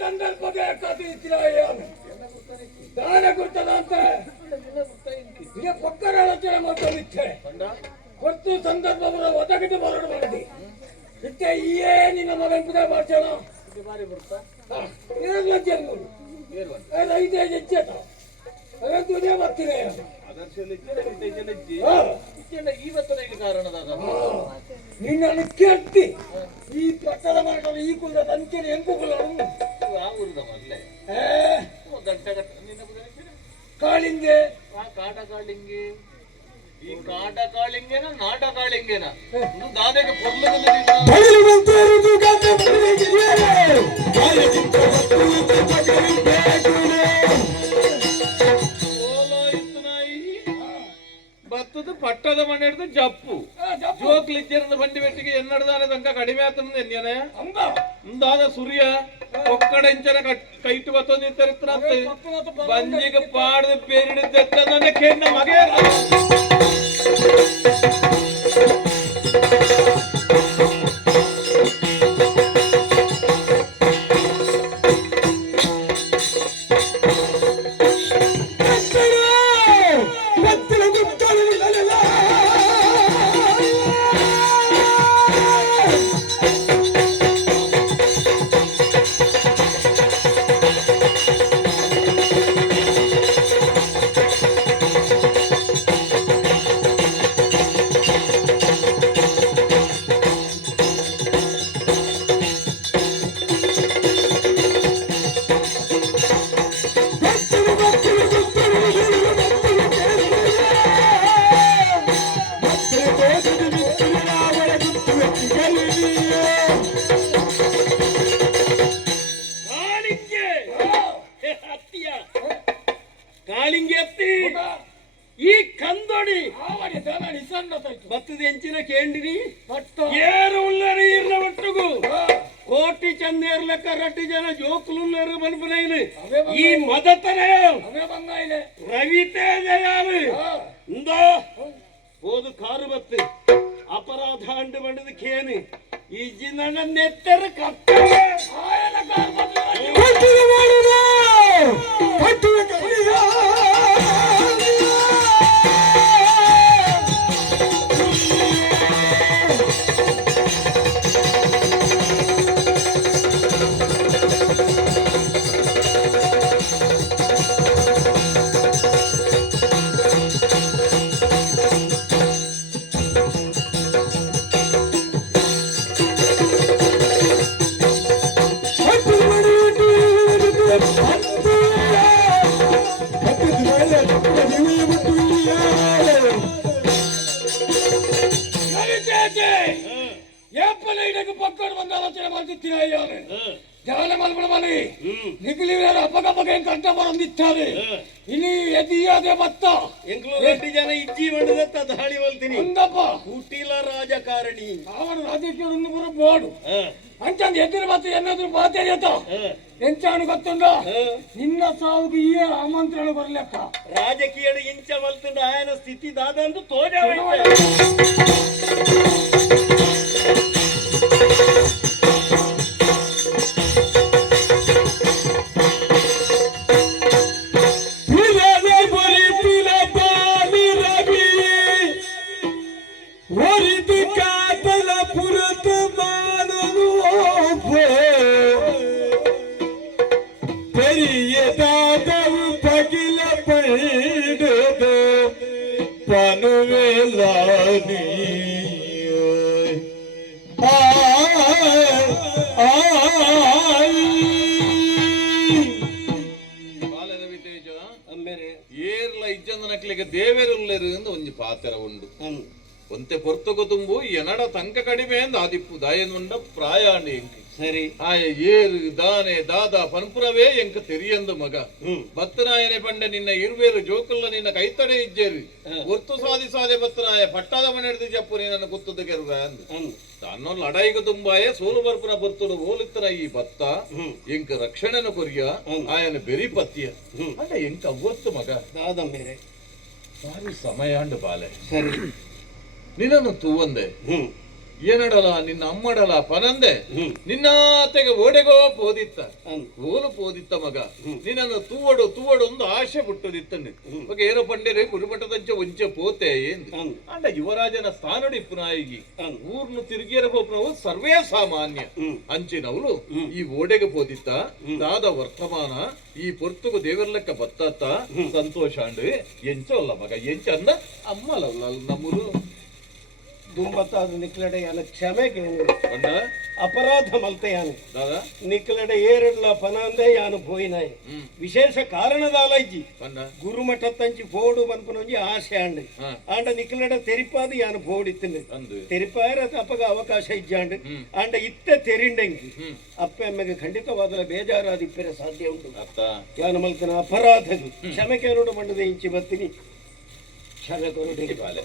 ಸಂದರ್ಭದ ದಾನ ಕೊಡ್ತದಂತೆ ಪಕ್ಕರ ಆಲೋಚನೆ ಮಾಡ್ಕೊಂಡಿದ್ದೆ ಕೊಟ್ಟು ಸಂದರ್ಭವನ್ನು ಒದಗಿಟ್ಟು ಬರೋಣ ಮಾಡಿ ಇತ್ತೆ ಈಯೇ ನಿನ್ನ ಮಗನ ಪುನಃ ಮಾಡ್ಸೋಣ ಐದು ಹೆಜ್ಜೆತ ಅದಂತೂ ಬರ್ತೀನಿ ನಿನ್ನನ್ನು ಕೇಳ್ತಿ ಈ ಪಟ್ಟದ ಮರಗಳು ಈ ಕುಲ ತಂಚೆನೆ ಎಂಕುಗಳು ಕಾಳಿಂಗೆ ಕಾಟ ಕಾಳಿಂಗೆ ಈ ಕಾಟ ಕಾಳಿಂಗೆನ ನಾಟ ಕಾಳಿಂಗೆನ ದಾದೆಗೆ ಬತ್ತದ ಪಟ್ಟದ ಮನೆ ಹಿಡಿದು ಜಪ್ಪು ಜೋಕ್ಲಿಜ್ಜರದ ಬಂಡಿ ಬೆಟ್ಟಿಗೆ ಎನ್ನಡದಾನೆ ತನಕ ಕಡಿಮೆ ಆತಂದ ಎನ್ಯನೆ ಮುಂದಾದ ಸೂರ್ಯ ಒಕ್ಕಡೆಂಚನ ಕೈಟು ಬತ್ತೊಂದು ಇತ್ತರಿತ್ತಂತೆ ಬಂಜಿಗೆ ಪಾಡದ ಬೇರಿಡಿದ್ದ ಕೇಳ ಮಗೆ ಈ ಕಂದೊಡಿ ಬತ್ತದ ಎಂಚಿನ ಕೇಂಡಿರಿ ಏರು ಉಳ್ಳರಿ ಇರ್ಲ ಒಟ್ಟುಗು ಕೋಟಿ ಚಂದೇರ್ ಲೆಕ್ಕ ರಟ್ಟಿ ಜನ ಜೋಕುಲು ಬನ್ಪುನೈಲು ಈ ಮದತನೇ ರವಿತೇಜ ಯಾರು ಇಂದೋ ಹೋದು ಕಾರು ಬತ್ತು ಅಪರಾಧ ಅಂಡು ಬಂಡದ ಕೇನು ಈ ಜಿನ ನೆತ್ತರ ಕಪ್ಪ ಪಕ್ಕಡು ಬಂದ ಆಲೋಚನೆ ಮಾಡ್ತಿರ್ತೀನಿ ಜಾಲ ಮಲ್ಪಡ ಮನೆ ನಿಖಿಲಿ ಅಪ್ಪಗಪ್ಪಗೆ ಕಂಟ ಬರಂದಿತ್ತಾರೆ ಇನಿ ಎದಿಯಾದೆ ಬತ್ತ ಎಂಕ್ಲು ಜನ ಇಜ್ಜಿ ಬಂಡದತ್ತ ದಾಳಿ ಬಲ್ತೀನಿ ಒಂದಪ್ಪ ಹುಟ್ಟಿಲ ರಾಜಕಾರಣಿ ಅವನು ರಾಜಕೀಯ ಬರೋ ಬೋರ್ಡು ಅಂಚಂದ ಎದುರು ಬತ್ತ ಏನಾದ್ರು ಬಾಧ್ಯತ ಎಂಚಾನು ಗೊತ್ತುಂಡ ನಿನ್ನ ಸಾವಿಗೆ ಈ ಆಮಂತ್ರಣ ಬರ್ಲೆಕ್ಕ ರಾಜಕೀಯ ಇಂಚ ಬಲ್ತುಂಡ ಆಯನ ಸ್ಥಿತಿ ದಾದಂದು ತೋಜ ದೇವೇರುಲ್ಲರು ಒಂಜಿ ಪಾತ್ರ ಉಂಡು ಒಂತೆ ಪೊರ್ತುಗು ತುಂಬು ಎನಡ ತಂಕ ಕಡಿಮೆ ಎಂದು ಆದಿಪ್ಪು ದಾಯನುಂಡ ಪ್ರಾಯಾಣಿ ಎಂಕ್ ಸರಿ ಆಯ ಏರು ದಾನೆ ದಾದ ಪನ್ಪುರವೇ ಎಂಕ ತೆರಿಯಂದು ಮಗ ಬತ್ತನಾಯನೆ ಪಂಡೆ ನಿನ್ನ ಇರುವೇರು ಜೋಕುಲ್ಲ ನಿನ್ನ ಕೈತಡೆ ಇಜ್ಜೇರು ಒರ್ತು ಸಾಧೆ ಬತ್ತನಾಯ ಪಟ್ಟದ ಮನೆ ಹಿಡಿದು ಜಪ್ಪು ನಿನ್ನ ಕುತ್ತದ ಕೆರುವ ತನ್ನ ಲಡಾಯಿಗ ತುಂಬಾಯ ಸೋಲು ಬರ್ಪುನ ಬರ್ತುಡು ಹೋಲಿತ್ತನ ಈ ಬತ್ತ ಎಂಕ ರಕ್ಷಣೆನ ಕೊರಿಯ ಆಯನ ಬೆರಿ ಪತ್ಯ ಅಲ್ಲ ಎಂಕ ಅವತ್ತು ಮಗ ದಾದ ಮೇರೆ ಭಾರಿ ಸಮಯಾಂಡು ಬಾಲೆ ಸರಿ ನಿನ್ನನ್ನು ತೂವಂದೆ ಏನಡಲ ನಿನ್ನ ಅಮ್ಮಡಲ ಪನಂದೆ ನಿನ್ನಾತೆಗೆ ಓಡೆಗೋ ಪೋದಿತ್ತ ಓಲು ಪೋದಿತ್ತ ಮಗ ನಿನ್ನನ್ನು ತೂವಡು ತೂವಡು ಒಂದು ಆಶೆ ಬಿಟ್ಟದಿತ್ತನೆ ಮಗ ಏರೋ ಪಂಡೆರೆ ಕುರುಮಠದಂಚ ಒಂಚೆ ಪೋತೆ ಎಂದು ಅಂಡ ಯುವರಾಜನ ಸ್ಥಾನಡಿಪ್ಪು ನಾಯಿಗಿ ಊರ್ನು ತಿರುಗಿಯರ ಹೋಪ್ನವು ಸರ್ವೇ ಸಾಮಾನ್ಯ ಅಂಚಿನವಳು ಈ ಓಡೆಗೆ ಪೋದಿತ್ತ ದಾದ ವರ್ತಮಾನ ಈ ಪೊರ್ತುಗು ದೇವರ್ಲೆಕ್ಕ ಬತ್ತತ್ತ ಸಂತೋಷ ಅಂಡು ಎಂಚಲ್ಲ ಮಗ ಎಂಚ ಅಂದ ಅಮ್ಮಲಲ್ಲ ನಮ್ಮೂರು ದುಂಬತ್ತಾದ ನಿಕ್ಲಡೆ ಯಾನ ಕ್ಷಮೆಗೆ ಕಂಡ ಅಪರಾಧ ಮಲ್ತೆಯಾನೆ ದಾದಾ ನಿಕ್ಲಡೆ ಏರಡ್ಲ ಪನಂದೆ ಯಾನು ಪೋಯಿನಾಯ್ ವಿಶೇಷ ಕಾರಣದಾಲೈಜಿ ಕಂಡ ಗುರುಮಠತ್ತಂಚಿ ಪೋಡು ಮನ್ಪನೊಂಜಿ ಆಸೆ ಅಂಡೆ ಆಂಡ ನಿಕ್ಲಡೆ ತೆರಿಪಾದ ಯಾನು ಪೋಡಿತ್ತಿಂಡೆ ಅಂದು ತೆರಿಪಾರ ಅಪ್ಪಗ ಅವಕಾಶ ಇಜ್ಜಾಂಡು ಆಂಡ ಇತ್ತೆ ತೆರಿಂಡೆಂಗಿ ಅಪ್ಪೆಮ್ಮೆಗೆ ಖಂಡಿತವಾದ ಬೇಜಾರಾದಿಪ್ಪರೆ ಸಾಧ್ಯ ಉಂಟು ಅತ್ತ ಯಾನು ಮಲ್ತನ ಅಪರಾಧಗಳು ಕ್ಷಮೆ ಕೇಳೋಡು ಮಂಡದ ಇಂಚಿ ಬರ್ತೀನಿ ಕ್ಷಮೆ ಕೊರಡಿ ಬಾಲೆ